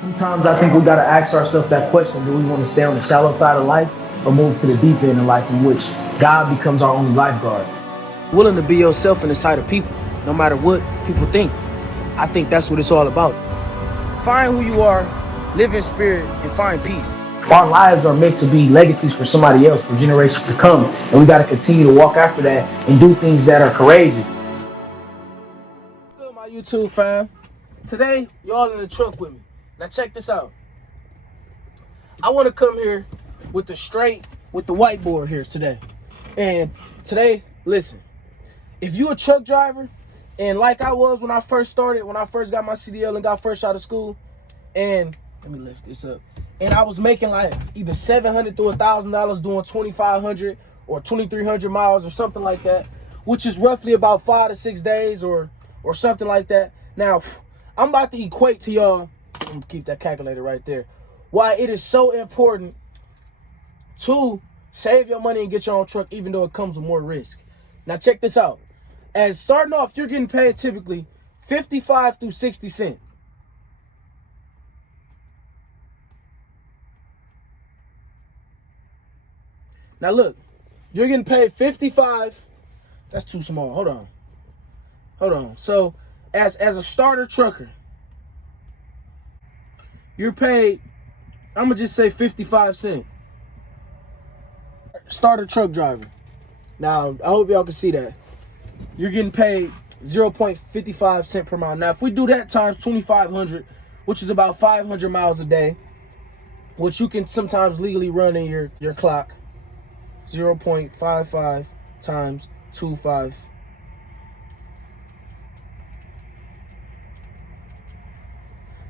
Sometimes I think we gotta ask ourselves that question: do we want to stay on the shallow side of life, or move to the deep end of life, in which God becomes our only lifeguard? Willing to be yourself in the sight of people, no matter what people think. I think that's what it's all about. Find who you are, live in spirit, and find peace. Our lives are meant to be legacies for somebody else, for generations to come, and we gotta continue to walk after that and do things that are courageous. Good, my YouTube fam. Today, y'all in the truck with me. Now check this out. I want to come here with the whiteboard here today. And today, listen, if you a truck driver, and like I was when I first started, when I first got my CDL and got first out of school, and let me lift this up, and I was making like either $700 to $1,000 doing 2,500 or 2,300 miles or something like that, which is roughly about 5 to 6 days or something like that. Now, I'm about to equate to y'all, I'm gonna keep that calculator right there, why it is so important to save your money and get your own truck, even though it comes with more risk. Now check this out. As starting off, you're getting paid typically 55 through 60 cents. Now look, you're getting paid 55. That's too small. Hold on. So as a starter trucker, you're paid, I'm gonna just say 55 cents. Starter truck driver. Now, I hope y'all can see that. You're getting paid 0.55 cent per mile. Now, if we do that times 2,500, which is about 500 miles a day, which you can sometimes legally run in your clock, 0.55 times 25.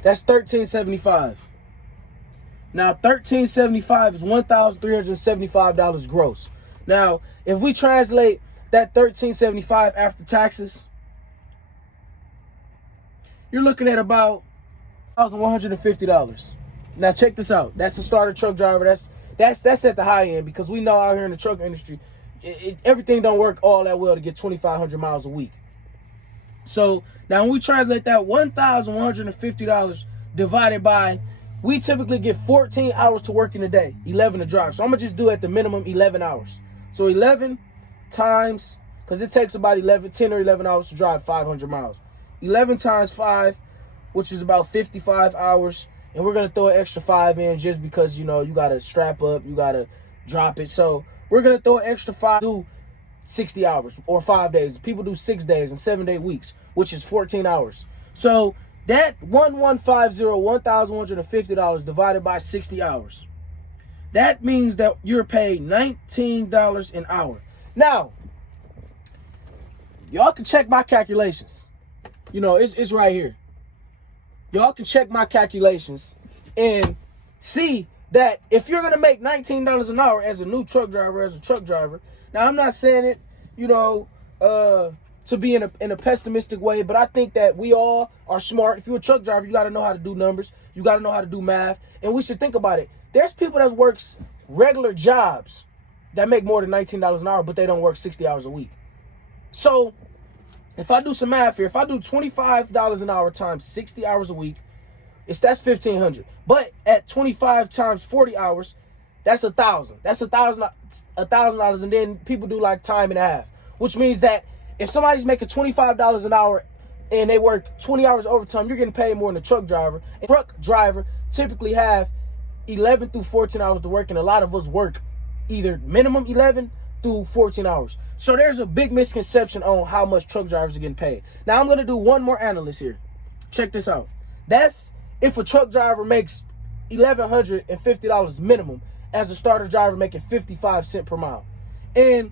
That's $1,375. Now, $1,375 is $1,375 gross. Now, if we translate that $1,375 after taxes, you're looking at about $1,150. Now, check this out. That's a starter truck driver. That's at the high end, because we know out here in the truck industry, everything don't work all that well to get 2,500 miles a week. So now when we translate that $1,150 divided by, we typically get 14 hours to work in a day, 11 to drive. So I'm gonna just do at the minimum 11 hours. So 11 times, because it takes about 10 or 11 hours to drive 500 miles. 11 times 5, which is about 55 hours. And we're gonna throw an extra 5 in just because, you know, you gotta strap up, you gotta drop it. So we're gonna throw an extra 5, do 60 hours or 5 days. People do 6 days and 7-day weeks, which is 14 hours. So that $1,150 divided by 60 hours, that means that you're paid $19 an hour. Now, y'all can check my calculations. You know, it's right here. Y'all can check my calculations and see that if you're gonna make $19 an hour as a new truck driver, as a truck driver. Now, I'm not saying it, you know, to be in a pessimistic way, but I think that we all are smart. If you're a truck driver, you got to know how to do numbers. You got to know how to do math, and we should think about it. There's people that works regular jobs that make more than $19 an hour, but they don't work 60 hours a week. So if I do some math here, if I do $25 an hour times 60 hours a week, that's $1,500. But at 25 times 40 hours, that's $1,000. That's $1,000, and then people do like time and a half, which means that if somebody's making $25 an hour and they work 20 hours overtime, you're getting paid more than a truck driver. A truck driver typically have 11 through 14 hours to work, and a lot of us work either minimum 11 through 14 hours. So there's a big misconception on how much truck drivers are getting paid. Now I'm going to do one more analysis here. Check this out. That's if a truck driver makes $1,150 minimum, as a starter driver making 55 cents per mile. And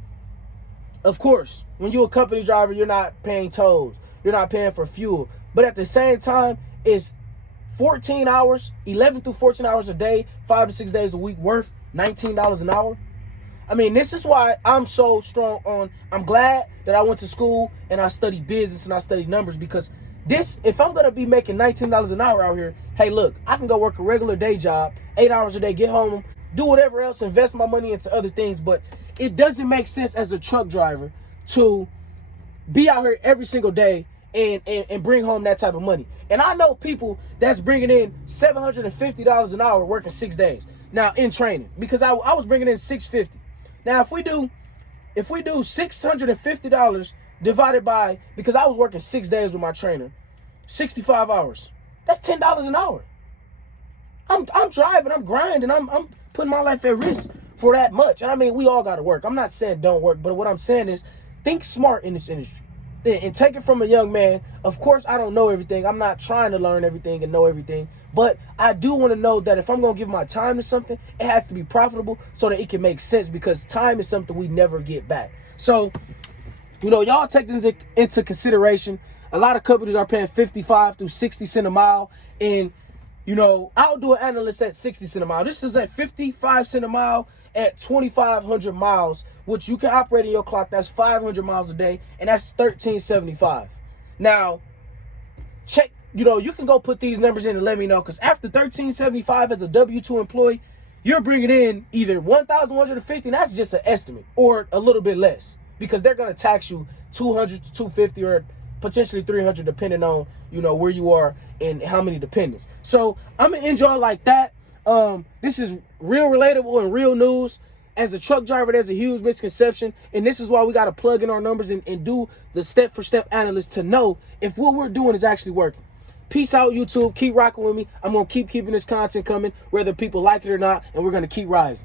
of course, when you're a company driver, you're not paying tolls, you're not paying for fuel, but at the same time, it's 14 hours, 11 through 14 hours a day, 5 to 6 days a week, worth $19 an hour. I mean, this is why I'm so strong on, I'm glad that I went to school and I studied business and I studied numbers, because this, if I'm going to be making $19 an hour out here, hey, look, I can go work a regular day job, 8 hours a day, get home, do whatever else, invest my money into other things. But it doesn't make sense as a truck driver to be out here every single day and bring home that type of money. And I know people that's bringing in $750 an hour working 6 days now in training, because I was bringing in $650. Now if we do $650 divided by, because I was working 6 days with my trainer, 65 hours, that's $10 an hour. I'm driving, I'm grinding, I'm putting my life at risk for that much. And I mean, we all got to work. I'm not saying don't work, but what I'm saying is think smart in this industry and take it from a young man. Of course, I don't know everything. I'm not trying to learn everything and know everything, but I do want to know that if I'm going to give my time to something, it has to be profitable so that it can make sense, because time is something we never get back. So, you know, y'all take this into consideration. A lot of companies are paying 55 through 60 cents a mile, and you know, I'll do an analyst at 60 cents a mile. This is at 55 cents a mile at 2,500 miles, which you can operate in your clock. That's 500 miles a day, and that's $13.75. Now, check, you know, you can go put these numbers in and let me know, because after $13.75 as a W-2 employee, you're bringing in either $1,150, and that's just an estimate, or a little bit less, because they're going to tax you $200 to $250 or potentially $300, depending on, you know, where you are and how many dependents. So I'm gonna end y'all like that. This is real relatable and real news. As a truck driver, there's a huge misconception, and this is why we got to plug in our numbers and do the step-for-step analysis to know if what we're doing is actually working. Peace out, YouTube. Keep rocking with me. I'm gonna keep keeping this content coming, whether people like it or not, and we're gonna keep rising.